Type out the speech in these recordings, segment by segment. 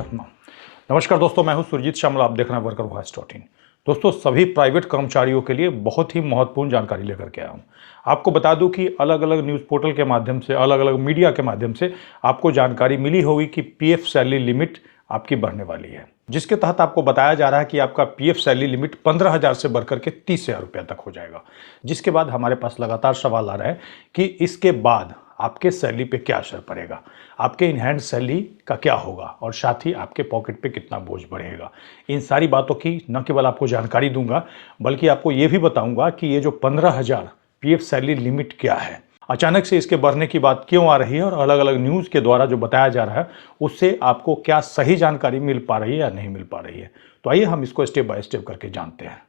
शर्मा। नमस्कार दोस्तों, मैं हूं सुरजीत श्यामल। आप देख रहे हैं वर्कर वॉइस डॉट इन। दोस्तों, सभी प्राइवेट कर्मचारियों के लिए बहुत ही महत्वपूर्ण जानकारी लेकर के आया हूं। आपको बता दूं कि अलग अलग न्यूज़ पोर्टल के माध्यम से, अलग अलग मीडिया के माध्यम से आपको जानकारी मिली होगी कि पीएफ सैलरी लिमिट आपकी बढ़ने वाली है, जिसके तहत आपको बताया जा रहा है कि आपका पीएफ सैलरी लिमिट 15,000 से बढ़कर के 30,000 रुपया तक हो जाएगा। जिसके बाद हमारे पास लगातार सवाल आ रहा है कि इसके बाद आपके सैलरी पे क्या असर पड़ेगा, आपके इन हैंड सैलरी का क्या होगा और साथ ही आपके पॉकेट पे कितना बोझ बढ़ेगा। इन सारी बातों की न केवल आपको जानकारी दूंगा, बल्कि आपको ये भी बताऊंगा कि ये जो 15,000 पीएफ सैलरी लिमिट क्या है, अचानक से इसके बढ़ने की बात क्यों आ रही है और अलग अलग न्यूज़ के द्वारा जो बताया जा रहा है उससे आपको क्या सही जानकारी मिल पा रही है या नहीं मिल पा रही है। तो आइए हम इसको स्टेप बाय स्टेप करके जानते हैं।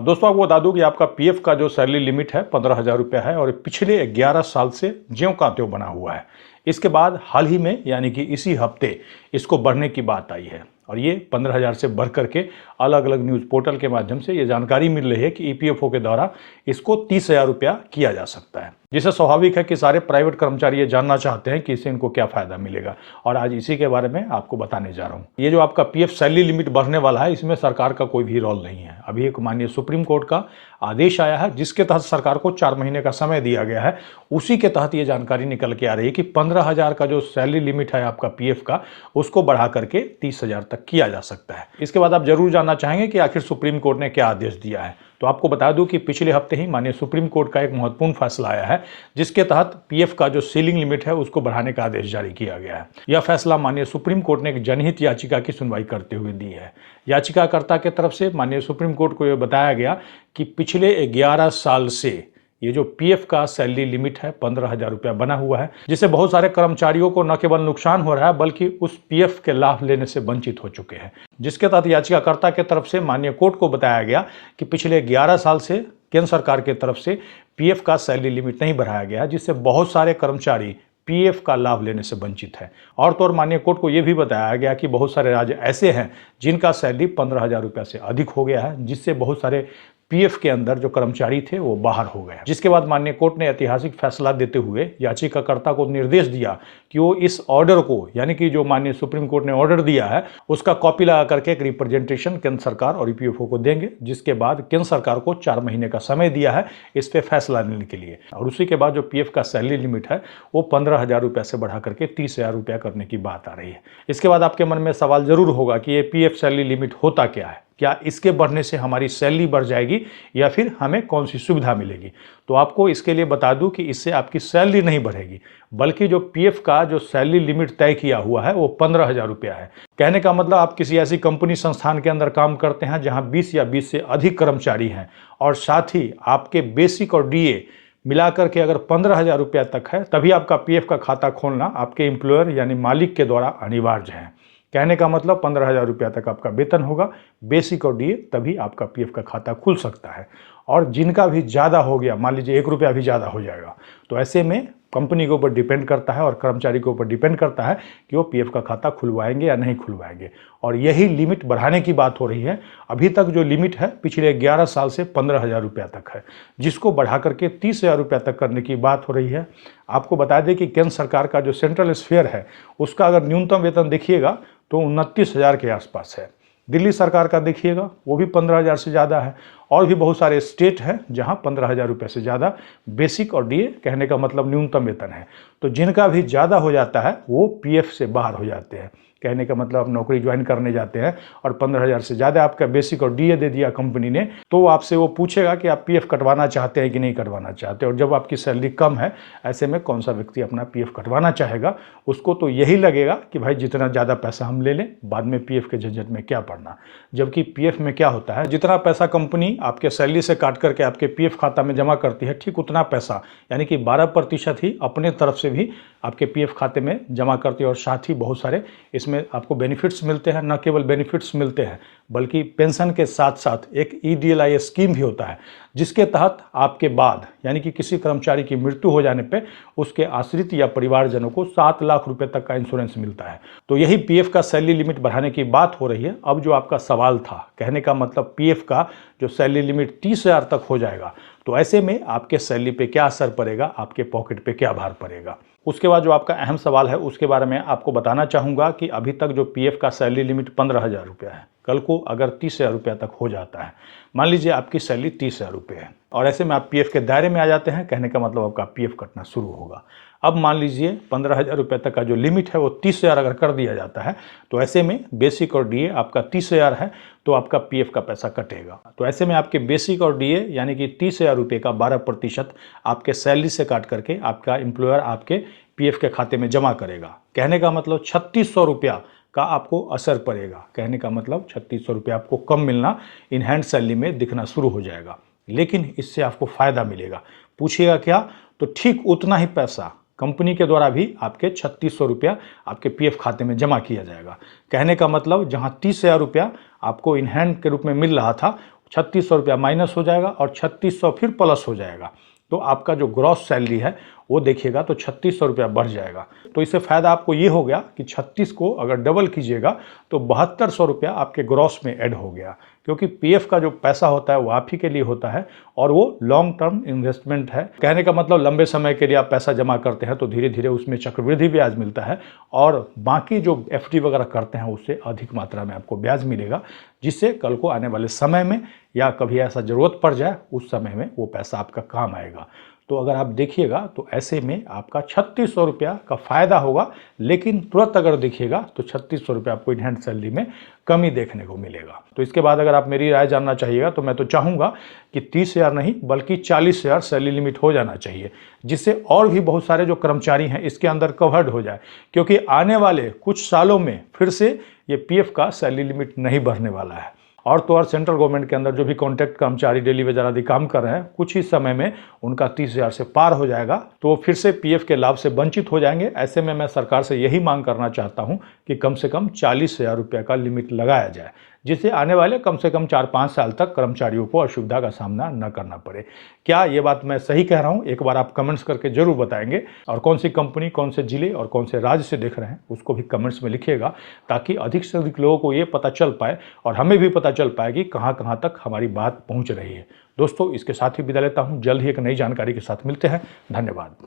दोस्तों, आपको बता दूं कि आपका पीएफ का जो सैलरी लिमिट है 15,000 रुपया है और पिछले 11 साल से ज्यों का त्यों बना हुआ है। इसके बाद हाल ही में यानी कि इसी हफ्ते इसको बढ़ने की बात आई है और ये 15,000 से बढ़ करके अलग अलग न्यूज़ पोर्टल के माध्यम से ये जानकारी मिल रही है कि ईपीएफओ के द्वारा इसको 30,000 रुपया किया जा सकता है। जिससे स्वाभाविक है कि सारे प्राइवेट कर्मचारी ये जानना चाहते हैं कि इससे इनको क्या फ़ायदा मिलेगा और आज इसी के बारे में आपको बताने जा रहा हूँ। ये जो आपका पीएफ सैलरी लिमिट बढ़ने वाला है, इसमें सरकार का कोई भी रोल नहीं है। अभी एक माननीय सुप्रीम कोर्ट का आदेश आया है जिसके तहत सरकार को 4 महीने का समय दिया गया है। उसी के तहत ये जानकारी निकल के आ रही है कि 15,000 का जो सैलरी लिमिट है आपका पीएफ का, उसको बढ़ा करके 30,000 तक किया जा सकता है। इसके बाद आप जरूर जानना चाहेंगे कि आखिर सुप्रीम कोर्ट ने क्या आदेश दिया है। तो आपको बता दूं कि पिछले हफ्ते ही माननीय सुप्रीम कोर्ट का एक महत्वपूर्ण फैसला आया है जिसके तहत पीएफ का जो सीलिंग लिमिट है उसको बढ़ाने का आदेश जारी किया गया है। यह फैसला माननीय सुप्रीम कोर्ट ने एक जनहित याचिका की सुनवाई करते हुए दी है। याचिकाकर्ता के तरफ से माननीय सुप्रीम कोर्ट को यह बताया गया कि पिछले 11 साल से ये जो पीएफ का सैलरी लिमिट है 15,000 रुपया बना हुआ है, जिससे बहुत सारे कर्मचारियों को न केवल नुकसान हो रहा है बल्कि उस पीएफ के लाभ लेने से वंचित हो चुके हैं। जिसके तहत याचिकाकर्ता के तरफ से माननीय कोर्ट को बताया गया कि पिछले 11 साल से केंद्र सरकार की तरफ से पीएफ का सैलरी लिमिट नहीं बढ़ाया गया, जिससे बहुत सारे कर्मचारी पीएफ का लाभ लेने से वंचित है। और तो और माननीय कोर्ट को यह भी बताया गया कि बहुत सारे राज्य ऐसे हैं जिनका सैलरी 15,000 रुपया से अधिक हो गया है, जिससे बहुत सारे पीएफ के अंदर जो कर्मचारी थे वो बाहर हो गए। जिसके बाद माननीय कोर्ट ने ऐतिहासिक फैसला देते हुए याचिकाकर्ता को निर्देश दिया कि वो इस ऑर्डर को, यानी कि जो माननीय सुप्रीम कोर्ट ने ऑर्डर दिया है, उसका कॉपी लगा करके एक रिप्रेजेंटेशन केंद्र सरकार और ईपीएफओ को देंगे। जिसके बाद केंद्र सरकार को 4 महीने का समय दिया है इस पे फैसला लेने के लिए। और उसी के बाद जो पीएफ का सैलरी लिमिट है वो 15,000 रुपया से बढ़ा करके 30,000 रुपया करने की बात आ रही है। इसके बाद आपके मन में सवाल जरूर होगा कि ये पीएफ सैलरी लिमिट होता क्या है, क्या इसके बढ़ने से हमारी सैलरी बढ़ जाएगी या फिर हमें कौन सी सुविधा मिलेगी। तो आपको इसके लिए बता दूं कि इससे आपकी सैलरी नहीं बढ़ेगी, बल्कि जो पीएफ का जो सैलरी लिमिट तय किया हुआ है वो 15,000 रुपया है। कहने का मतलब, आप किसी ऐसी कंपनी संस्थान के अंदर काम करते हैं जहां 20 या 20 से अधिक कर्मचारी हैं और साथ ही आपके बेसिक और डीए मिलाकर के अगर 15,000 रुपया तक है, तभी आपका पीएफ का खाता खोलना आपके एम्प्लॉयर यानी मालिक के द्वारा अनिवार्य है। कहने का मतलब 15,000 रुपया तक आपका वेतन होगा, बेसिक और डीए, तभी आपका पीएफ का खाता खुल सकता है। और जिनका भी ज़्यादा हो गया, मान लीजिए 1 रुपया भी ज़्यादा हो जाएगा, तो ऐसे में कंपनी के ऊपर डिपेंड करता है और कर्मचारी के ऊपर डिपेंड करता है कि वो पीएफ का खाता खुलवाएंगे या नहीं खुलवाएंगे। और यही लिमिट बढ़ाने की बात हो रही है। अभी तक जो लिमिट है पिछले 11 साल से 15,000 रुपया तक है, जिसको बढ़ा करके 30,000 रुपया तक करने की बात हो रही है। आपको बता दें कि केंद्र सरकार का जो सेंट्रल स्फीयर है उसका अगर न्यूनतम वेतन देखिएगा तो 29,000 के आसपास है। दिल्ली सरकार का देखिएगा वो भी 15,000 से ज़्यादा है। और भी बहुत सारे स्टेट हैं जहां 15,000 रुपये से ज़्यादा बेसिक और डीए, कहने का मतलब न्यूनतम वेतन है। तो जिनका भी ज़्यादा हो जाता है वो पीएफ से बाहर हो जाते हैं। कहने का मतलब आप नौकरी ज्वाइन करने जाते हैं और 15,000 से ज़्यादा आपका बेसिक और डीए दे दिया कंपनी ने, तो आपसे वो पूछेगा कि आप पीएफ कटवाना चाहते हैं कि नहीं कटवाना चाहते। और जब आपकी सैलरी कम है, ऐसे में कौन सा व्यक्ति अपना पीएफ कटवाना चाहेगा। उसको तो यही लगेगा कि भाई जितना ज़्यादा पैसा हम ले लें, बाद में पीएफ के झंझट में क्या पड़ना। जबकि पीएफ में क्या होता है, जितना पैसा कंपनी आपके सैलरी से काट करके आपके पीएफ खाता में जमा करती है, ठीक उतना पैसा यानी कि 12% ही अपने तरफ से भी आपके पीएफ खाते में जमा करती है। और साथ ही बहुत सारे इसमें आपको बेनिफिट्स मिलते हैं। न केवल बेनिफिट्स मिलते हैं बल्कि पेंशन के साथ साथ एक ईडीएलआई स्कीम भी होता है, जिसके तहत आपके बाद यानी कि किसी कर्मचारी की मृत्यु हो जाने पे उसके आश्रित या परिवारजनों को 7 लाख रुपए तक का इंश्योरेंस मिलता है। तो यही पीएफ का सैलरी लिमिट बढ़ाने की बात हो रही है। अब जो आपका सवाल था, कहने का मतलब पीएफ का जो सैलरी लिमिट 30,000 तक हो जाएगा, तो ऐसे में आपके सैलरी पे क्या असर पड़ेगा, आपके पॉकेट पे क्या भार पड़ेगा। उसके बाद जो आपका अहम सवाल है उसके बारे में आपको बताना चाहूँगा कि अभी तक जो पीएफ का सैलरी लिमिट 15,000 रुपया है, कल को अगर 30,000 रुपया तक हो जाता है, मान लीजिए आपकी सैलरी 30,000 रुपये है और ऐसे में आप पीएफ के दायरे में आ जाते हैं, कहने का मतलब आपका पीएफ कटना शुरू होगा। अब मान लीजिए 15,000 रुपये तक का जो लिमिट है वो 30,000 अगर कर दिया जाता है, तो ऐसे में बेसिक और डीए आपका 30,000 है तो आपका पीएफ का पैसा कटेगा। तो ऐसे में आपके बेसिक और डीए यानी कि 30,000 रुपये का 12% आपके सैलरी से काट करके आपका एम्प्लॉयर आपके पीएफ के खाते में जमा करेगा। कहने का मतलब 3600 रुपया का आपको असर पड़ेगा। कहने का मतलब 3600 रुपया आपको कम मिलना इन हैंड सैलरी में दिखना शुरू हो जाएगा, लेकिन इससे आपको फ़ायदा मिलेगा। पूछिएगा क्या? तो ठीक उतना ही पैसा कंपनी के द्वारा भी आपके 3600 रुपया आपके पीएफ खाते में जमा किया जाएगा। कहने का मतलब जहां 30,000 रुपया आपको इन हैंड के रूप में मिल रहा था, 3600 रुपया माइनस हो जाएगा और 3600 फिर प्लस हो जाएगा, तो आपका जो ग्रॉस सैलरी है वो देखिएगा तो 3600 रुपया बढ़ जाएगा। तो इससे फ़ायदा आपको ये हो गया कि 36 को अगर डबल कीजिएगा तो 7200 रुपया आपके ग्रॉस में ऐड हो गया, क्योंकि पीएफ का जो पैसा होता है वो आप ही के लिए होता है और वो लॉन्ग टर्म इन्वेस्टमेंट है। कहने का मतलब लंबे समय के लिए आप पैसा जमा करते हैं तो धीरे धीरे उसमें चक्रवृद्धि ब्याज मिलता है और बाकी जो एफडी वगैरह करते हैं उससे अधिक मात्रा में आपको ब्याज मिलेगा, जिससे कल को आने वाले समय में या कभी ऐसा ज़रूरत पड़ जाए उस समय में वो पैसा आपका काम आएगा। तो अगर आप देखिएगा तो ऐसे में आपका 3600 रुपया का फ़ायदा होगा, लेकिन तुरंत अगर देखिएगा तो 3600 रुपया आपको इन हैंड सैलरी में कमी देखने को मिलेगा। तो इसके बाद अगर आप मेरी राय जानना चाहिएगा तो मैं तो चाहूँगा कि 30,000 नहीं बल्कि 40,000 सैलरी लिमिट हो जाना चाहिए, जिससे और भी बहुत सारे जो कर्मचारी हैं इसके अंदर कवर्ड हो जाए, क्योंकि आने वाले कुछ सालों में फिर से ये पीएफ का सैलरी लिमिट नहीं बढ़ने वाला है। और तो और सेंट्रल गवर्नमेंट के अंदर जो भी कॉन्ट्रैक्ट कर्मचारी डेली वेजर आदि काम कर रहे हैं, कुछ ही समय में उनका 30,000 से पार हो जाएगा, तो वो फिर से पीएफ के लाभ से वंचित हो जाएंगे। ऐसे में मैं सरकार से यही मांग करना चाहता हूं कि कम से कम 40,000 रुपये का लिमिट लगाया जाए, जिससे आने वाले कम से कम 4-5 साल तक कर्मचारियों को असुविधा का सामना न करना पड़े। क्या ये बात मैं सही कह रहा हूँ? एक बार आप कमेंट्स करके जरूर बताएंगे, और कौन सी कंपनी, कौन से जिले और कौन से राज्य से देख रहे हैं उसको भी कमेंट्स में लिखिएगा, ताकि अधिक से अधिक लोगों को ये पता चल पाए और हमें भी पता चल पाए कि कहाँ कहाँ तक हमारी बात पहुँच रही है। दोस्तों, इसके साथ ही विदा लेता हूँ। जल्द ही एक नई जानकारी के साथ मिलते हैं। धन्यवाद।